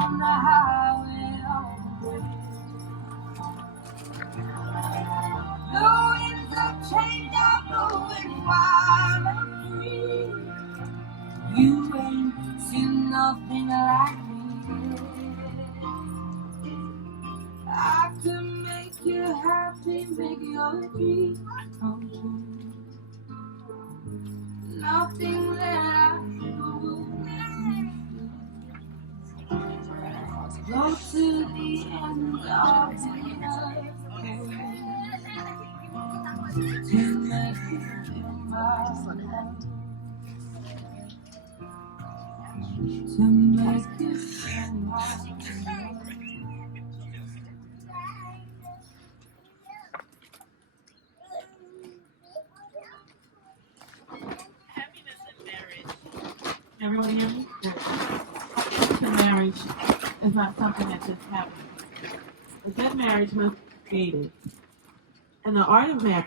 on the highway of the the winds of change are blowing wild and free. You ain't seen nothing like me. I could make you happy, make your dreams come true. Nothing that I could go to the end of the earth to make you feel my love, to make you feel my love. Everyone hear me? Happiness in marriage is not something that just happens. A good marriage must be created. And the art of marriage,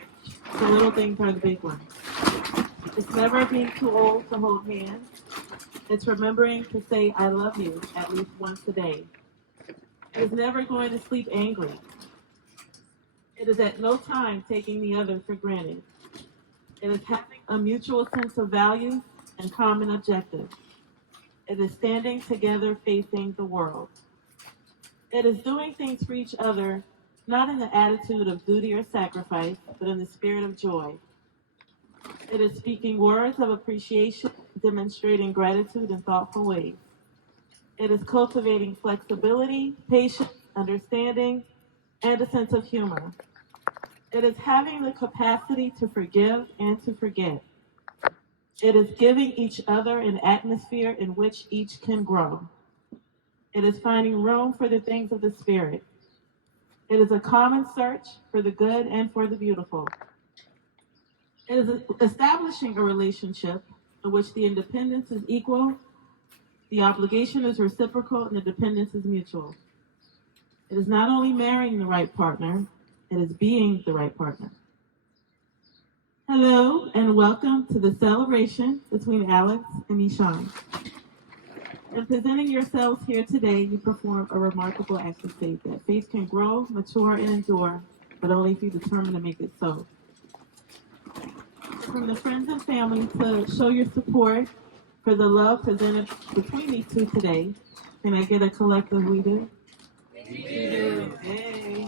the little things are the big ones. It's never being too old to hold hands. It's remembering to say I love you at least once a day. It is never going to sleep angry. It is at no time taking the other for granted. It is having a mutual sense of values and common objectives. It is standing together facing the world. It is doing things for each other, not in the attitude of duty or sacrifice, but in the spirit of joy. It is speaking words of appreciation, demonstrating gratitude in thoughtful ways. It is cultivating flexibility, patience, understanding, and a sense of humor. It is having the capacity to forgive and to forget. It is giving each other an atmosphere in which each can grow. It is finding room for the things of the Spirit. It is a common search for the good and for the beautiful. It is establishing a relationship in which the independence is equal, the obligation is reciprocal, and the dependence is mutual. It is not only marrying the right partner, it is being the right partner. Hello, and welcome to the celebration between Alex and Ishan. In presenting yourselves here today, you perform a remarkable act of faith that faith can grow, mature, and endure, but only if you determine to make it so. From the friends and family to show your support for the love presented between these two today, can I get a collective we do? We do. Hey.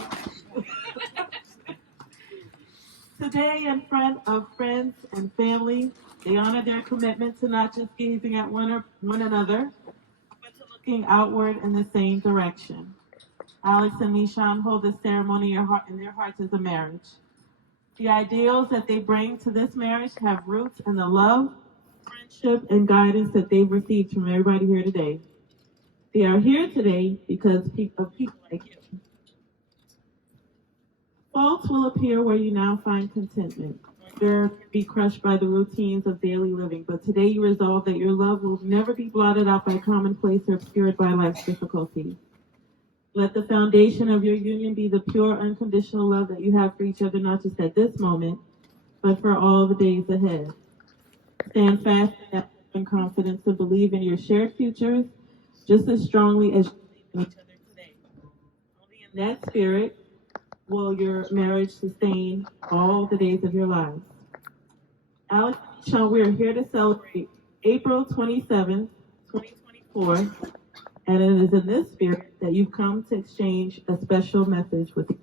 Today, in front of friends and family, they honor their commitment to not just gazing at one another, but to looking outward in the same direction. Alex and Nishan hold this ceremony in their hearts as a marriage. The ideals that they bring to this marriage have roots in the love, friendship, and guidance that they've received from everybody here today. They are here today because of people like you. Faults will appear where you now find contentment. Or be crushed by the routines of daily living, but today you resolve that your love will never be blotted out by commonplace or obscured by life's difficulties. Let the foundation of your union be the pure, unconditional love that you have for each other, not just at this moment, but for all the days ahead. Stand fast in confidence to believe in your shared futures just as strongly as you believe in each other today. Only in that spirit will your marriage sustain all the days of your lives. Alex and Sean, we are here to celebrate April 27th, 2024, and it is in this spirit that you've come to exchange a special message with you.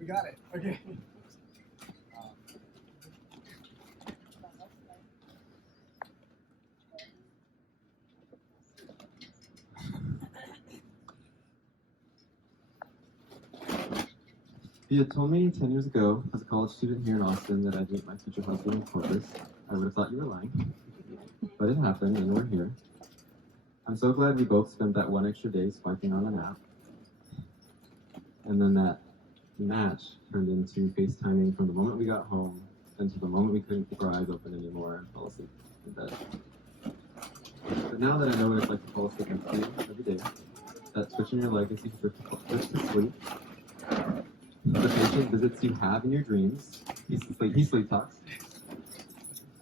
We got it. Okay. If you had told me 10 years ago, as a college student here in Austin, that I'd meet my future husband in Corpus, I would have thought you were lying. But it happened, and we're here. I'm so glad we both spent that one extra day swiping on an app. And then that match turned into FaceTiming from the moment we got home until the moment we couldn't keep our eyes open anymore and fall asleep in bed. But now that I know what it's like to fall asleep next to you every day, that switch in your legacy drift to sleep. The patient visits you have in your dreams. He sleep talks.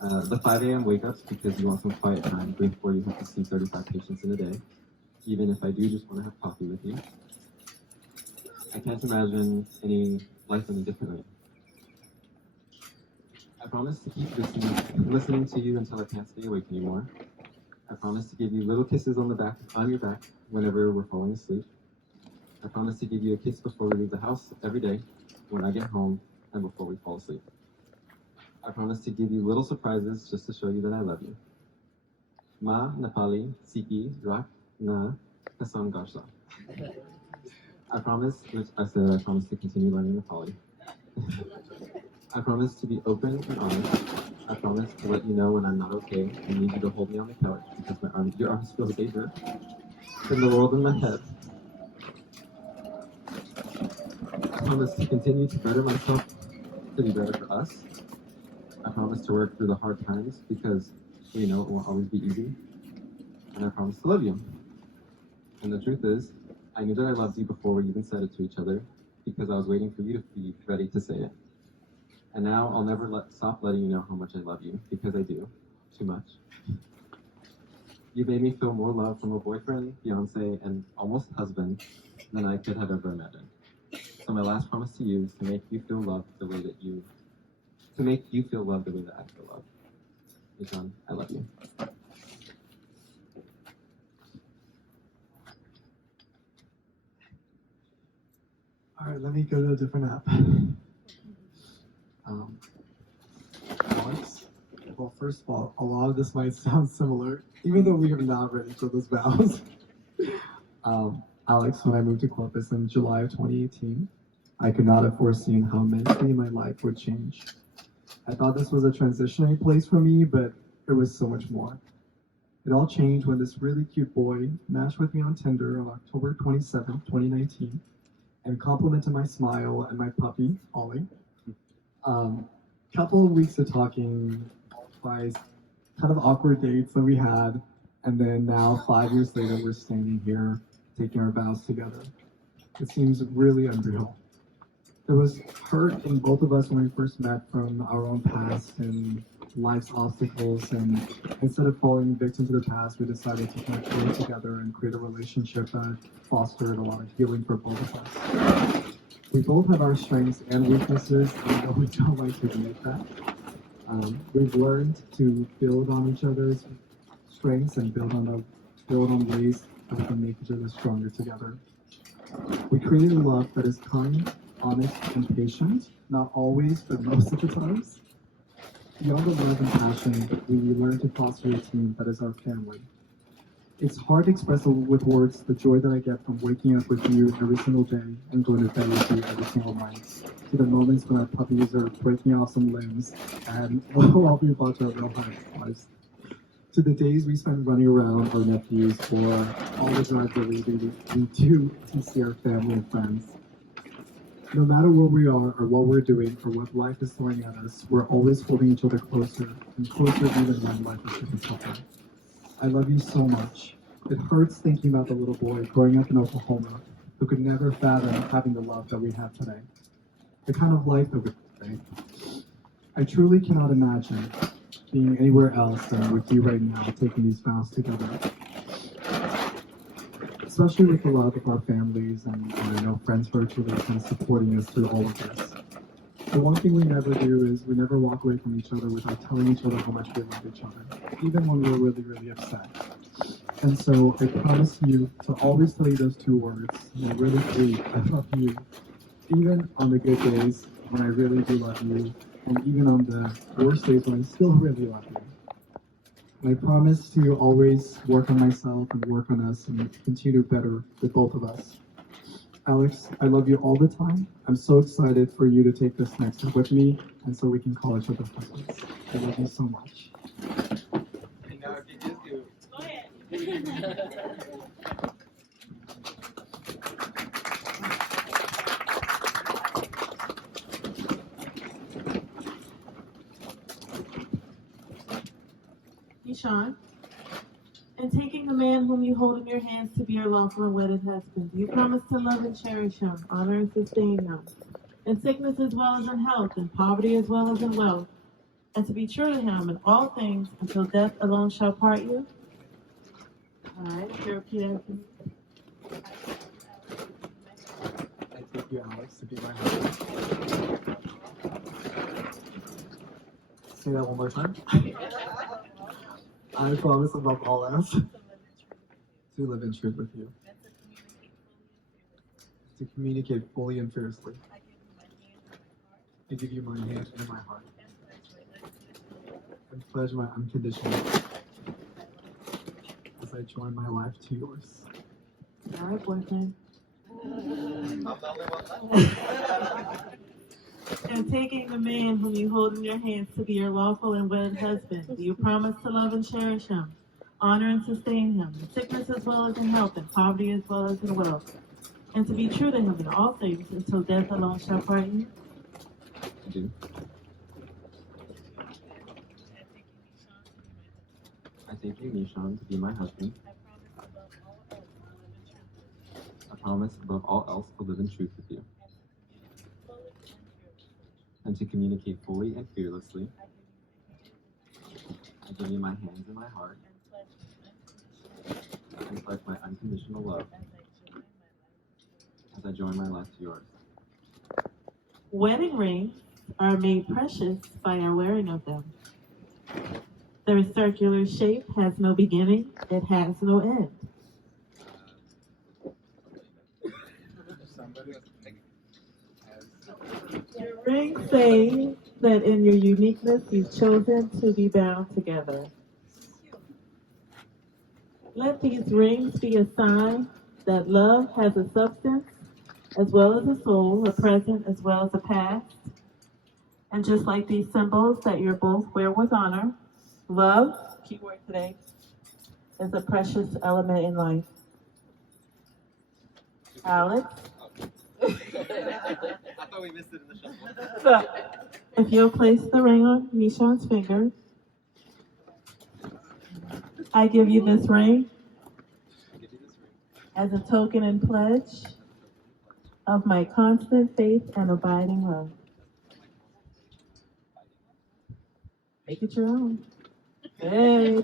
The 5 a.m. wake ups because you want some quiet time before you have to see 35 patients in a day. Even if I do just want to have coffee with you. I can't imagine life any differently. I promise to keep listening to you until I can't stay awake anymore. I promise to give you little kisses on your back whenever we're falling asleep. I promise to give you a kiss before we leave the house every day, when I get home, and before we fall asleep. I promise to give you little surprises just to show you that I love you. Ma Nepali Siki Rak Na Kasam Garsha. I promise to continue learning Nepali. I promise to be open and honest. I promise to let you know when I'm not okay and need you to hold me on the couch because your arms feel bigger than the world in my head. I promise to continue to better myself to be better for us. I promise to work through the hard times because we know it won't always be easy. And I promise to love you. And the truth is, I knew that I loved you before we even said it to each other because I was waiting for you to be ready to say it. And now I'll never stop letting you know how much I love you because I do. Too much. You made me feel more love from a boyfriend, fiance, and almost husband than I could have ever imagined. So my last promise to you is to make you feel loved the way that I feel loved. Ishan, I love you. All right, let me go to a different app. Alex, well, first of all, a lot of this might sound similar, even though we are not ready for those vows. Alex, when I moved to Corpus in July of 2018, I could not have foreseen how mentally my life would change. I thought this was a transitionary place for me, but it was so much more. It all changed when this really cute boy matched with me on Tinder on October 27, 2019, and complimented my smile and my puppy, Ollie. Couple of weeks of talking, twice, kind of awkward dates that we had, and then now 5 years later, we're standing here taking our vows together. It seems really unreal. There was hurt in both of us when we first met from our own past and life's obstacles, and instead of falling victim to the past, we decided to kind of grow together and create a relationship that fostered a lot of healing for both of us. We both have our strengths and weaknesses, even though we don't like to admit that. We've learned to build on each other's strengths and build on ways that we can make each other stronger together. We created a love that is kind, honest, and patient, not always, but most of the times. Beyond the love and passion, we learn to foster a team that is our family. It's hard to express with words the joy that I get from waking up with you every single day and going to bed with you every single night. To the moments when our puppies are breaking off some limbs and while we watch our real lives. To the days we spend running around our nephews or all the drives that we do to see our family and friends. No matter where we are or what we're doing or what life is throwing at us, we're always holding each other closer and closer even when life is getting tougher. I love you so much. It hurts thinking about the little boy growing up in Oklahoma who could never fathom having the love that we have today. The kind of life that we have today. I truly cannot imagine being anywhere else than with you right now, taking these vows together. Especially with the love of our families and I know friends virtually kind of supporting us through all of this. The one thing we never do is we never walk away from each other without telling each other how much we love each other, even when we're really, really upset. And so I promise you to always tell you those two words, and really three, I love you, even on the good days when I really do love you, and even on the worst days when I still really love you. And I promise to always work on myself and work on us and continue to better with both of us. Alex, I love you all the time. I'm so excited for you to take this next step with me, and so we can call each other husbands. I love you so much. And now if you just do. Go ahead. Ishan, And taking the man whom you hold in your hands to be your lawful and wedded husband, do you promise to love and cherish him, honor and sustain him, in sickness as well as in health, in poverty as well as in wealth, and to be true to him in all things until death alone shall part you? All right, here, repeat after me. I take you, Alex, to be my husband. Say that one more time. I promise above all else to live in truth with you, to communicate fully and fiercely. I give you my hand and my heart, and pledge my unconditional love as I join my life to yours. All right, boyfriend. And taking the man whom you hold in your hands to be your lawful and wedded husband, do you promise to love and cherish him, honor and sustain him, in sickness as well as in health, in poverty as well as in wealth, and to be true to him in all things until death alone shall part you? I do. I take you, Nishan, to be my husband. I promise above all else to live in truth with you, and to communicate fully and fearlessly. I give you my hands and my heart, and pledge my unconditional love as I join my life to yours. Wedding rings are made precious by our wearing of them. Their circular shape has no beginning, it has no end. Your rings say that in your uniqueness you've chosen to be bound together. Let these rings be a sign that love has a substance as well as a soul, a present as well as a past. And just like these symbols that you both wear with honor, love, keyword today, is a precious element in life. Alex? I thought we missed it in the shuffle. If you'll place the ring on Nishan's finger, I give you this ring as a token and pledge of my constant faith and abiding love. Make it your own. Hey.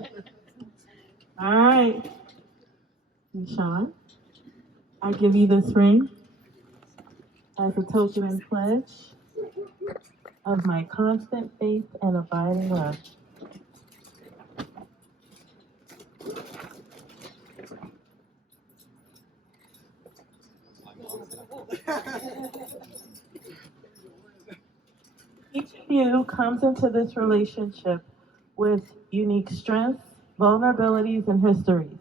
All right. Nishan, I give you this ring as a token and pledge of my constant faith and abiding love. Each of you comes into this relationship with unique strengths, vulnerabilities, and histories.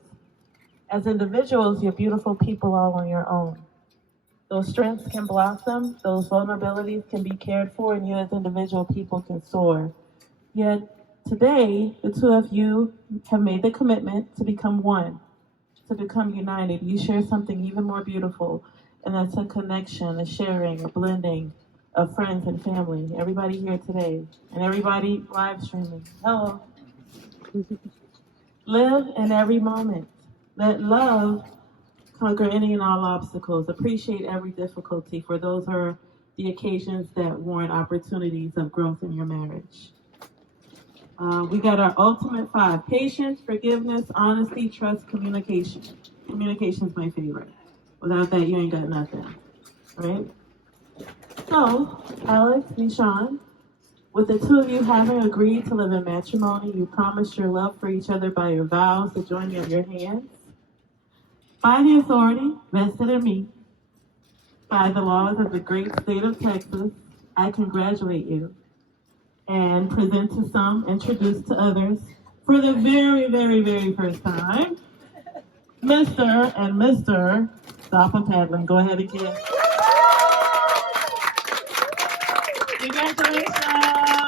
As individuals, you're beautiful people all on your own. Those strengths can blossom, those vulnerabilities can be cared for, and you as individual people can soar. Yet today, the two of you have made the commitment to become one, to become united. You share something even more beautiful, and that's a connection, a sharing, a blending of friends and family. Everybody here today, and everybody live streaming. Hello. Live in every moment. Let love conquer any and all obstacles. Appreciate every difficulty, for those are the occasions that warrant opportunities of growth in your marriage. We got our ultimate 5: patience, forgiveness, honesty, trust, communication. Communication is my favorite. Without that, you ain't got nothing, right? So, Alex and Sean, with the two of you having agreed to live in matrimony, you promised your love for each other by your vows, the joining of your hands. By the authority vested in me, by the laws of the great state of Texas, I congratulate you and present to some, introduce to others, for the very, very, very first time, Mr. and Mr. Thapa Patlan. Go ahead and kiss. Congratulations.